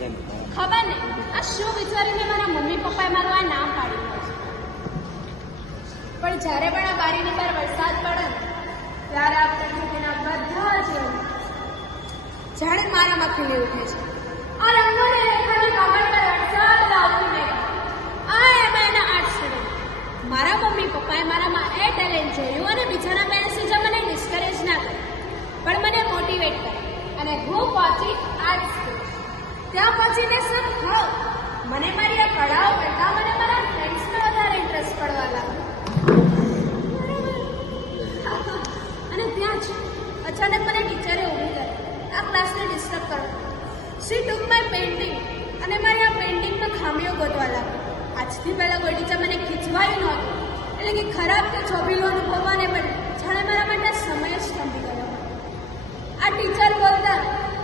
ખબર નહીં આ શું વિચારીને મારા મમ્મી પપ્પાએ મારું આ નામ પાડ્યું છે. પણ જ્યારે પણ આ બારીની પર વરસાદ પડે ને ત્યારે આ પ્રકૃતિના બધા જ રંગ જાણે મારામાં ખીલી ઉઠે છે. આ રંગોને રેખાની કાગળ પર વરસાદ આવતું નહીં. આ એમાં એના આર્ટ સ્ટુડન્ટ મારા મમ્મી પપ્પાએ મારામાં એ ટેલેન્ટ જોયું અને બીજાના પેરેન્ટ્સે જે મને ડિસ્કરેજ ના કરી પણ મને મોટિવેટ કરી અને હું પહોંચી આર્ટ સ્કૂલ. ત્યાં પહોંચીને સર મને મારી આ કળાઓ કરતાં મને મારા ફ્રેન્ડ્સમાં વધારે ઇન્ટરેસ્ટ પડવા લાગ્યો. અને ત્યાં જ અચાનક મને ટીચરે ઊભી કરી આ ક્લાસને ડિસ્ટર્બ કરો. શી ટુક માય પેઇન્ટિંગ અને મારી આ પેઇન્ટિંગમાં ખામીઓ ગોતવા લાગી. આજથી પહેલાં કોઈ ટીચર મને ખીચવાયું નહોતું એટલે કે ખરાબ કે છોભીલું અનુભવવાને બદલે જાણે મારા માટે સમય જ થંભી ગયો. આ ટીચર બોલતા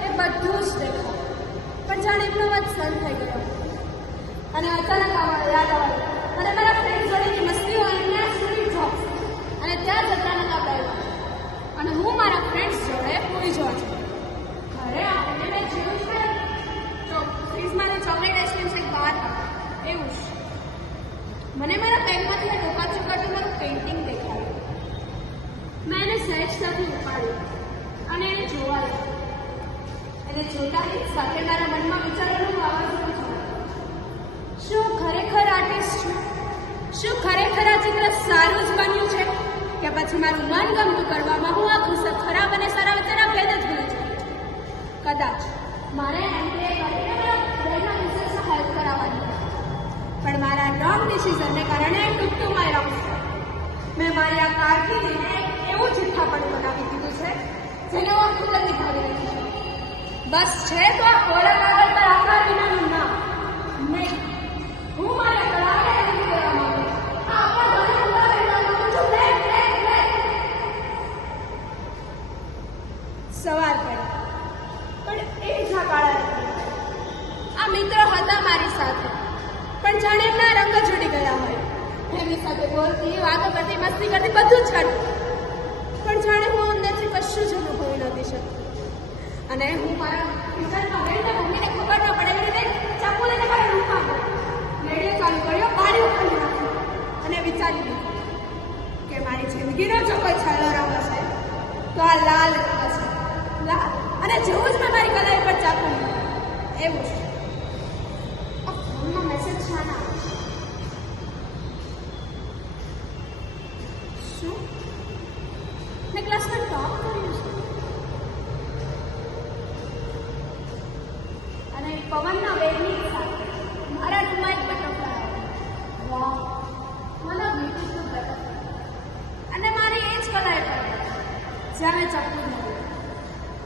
એ બધું જ દેખાય પણ જાણે એમનો વાત સર થઈ ગયો. અને અચાનક યાદ આવ્યું અને મારા ફ્રેન્ડ જોડેની મસ્તીઓ અને ત્યાં સ્ટુડન્ટ જોબ્સ અને ત્યાં જ અચાનક આવ્યા અને હું મારા ફ્રેન્ડ્સ જોડે પૂરી જોવા છું. ઘરે આપણને મેં જેવું છે તો ફ્રીઝમાં ચોકલેટ આઈસ્ક્રીમ છે બહાર એવું જ મને મારા બેગમાંથી આ ટોપા ચૂકાતું મારું પેઇન્ટિંગ દેખાડ્યું. મેં એને સહેજ સાથે ઉપાડ્યું અને એને જોવા લાગ્યું. એને જોતાની સાથે મારા મનમાં વિચારોનું વાવાઝોડું થયું. શું ખરેખર આર્ટિસ્ટ છું? શું ખરેખર આ ચિત્ર સારું જ બન્યું છે કે પછી મારું મન ગમતું કરવામાં હું આ ખરાબ અને સારા વચ્ચેના ભેદ જ ભૂલી છું? કદાચ મારે એમબીએ કરીને મારા ફ્રેન્ડના બિઝનેસમાં હેલ્પ કરાવવાની પણ મારા રોંગ ડિસિઝનને કારણે આઈ ટુક ટુ માય રોંગ સ્ટેપ. મેં મારી આ કારકિર્દીને એવું ચિઠ્ઠાપણું બનાવી દીધું છે જેને હું ખુદ જ નિભાવી રહી છું. બસ છે તો આ કોરા કાગળ પર આકાર વિનાનું નામ નહીં. હું મારા કળાને રજૂ કરવા માંગુ છું. આ આકાર મને પૂરા કરવા માંગુ છું. સવાર પડી પણ એ ઝાકાળા નથી. આ મિત્રો હતા મારી સાથે પણ જાણે એમના રંગ જોડી ગયા હોય. એમની સાથે બોલતી વાતો કરતી મસ્તી કરતી બધું જ કરતી પણ જાણે હું અંદરથી કશું જ અનુભવી નથી શકતી. અને હું મારા કિચનમાં ગઈને મમ્મીને ખબર ન પડે એવી રીતે ચાકુ લઈને મારા રૂમમાં ગયો. રેડિયો ચાલુ કર્યો, બારી ઉપર નાખ્યો અને વિચારી લીધું કે મારી જિંદગીનો જો કોઈ છેલ્લો રંગ હશે તો આ લાલ રંગ હશે. લાલ અને જેવું જ મેં મારી કલાઈ પર ચાકુ લીધું એવું જ આ ફોનમાં મેસેજ શાના આવે છે? શું મેં ક્લાસમાં ટોપ કર્યું છે? અને પવનના વેગની સાથે મારા રૂમમાં એક બટરફ્લાય આવ્યો. વાહ, મને બ્યુટીફુલ બટરફ્લાય. અને મારી એ જ કલાઈ પર જ્યાં મેં ચપ્પુ ધર્યું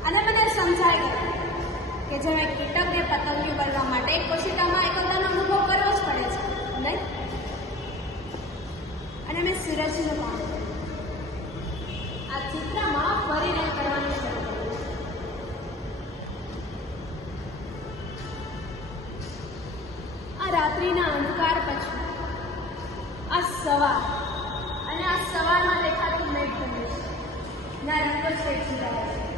અને મને સમજાઈ ગયું કે જેમ એક કીટકને પતંગિયું બનવા માટે એક કોશિકામાં એકલતાનો અનુભવ કરવો જ પડે છે નહીં? અને મેં સિરજનું કામ કર્યું. આ ચિત્રમાં ફરી રહી કરવાનું શરૂ કર્યું. આ રાત્રિના અંધકાર પછી આ સવાર અને આ સવારમાં દેખાતું મેઘધનુષ ના રંગો છેડી રહ્યા છે.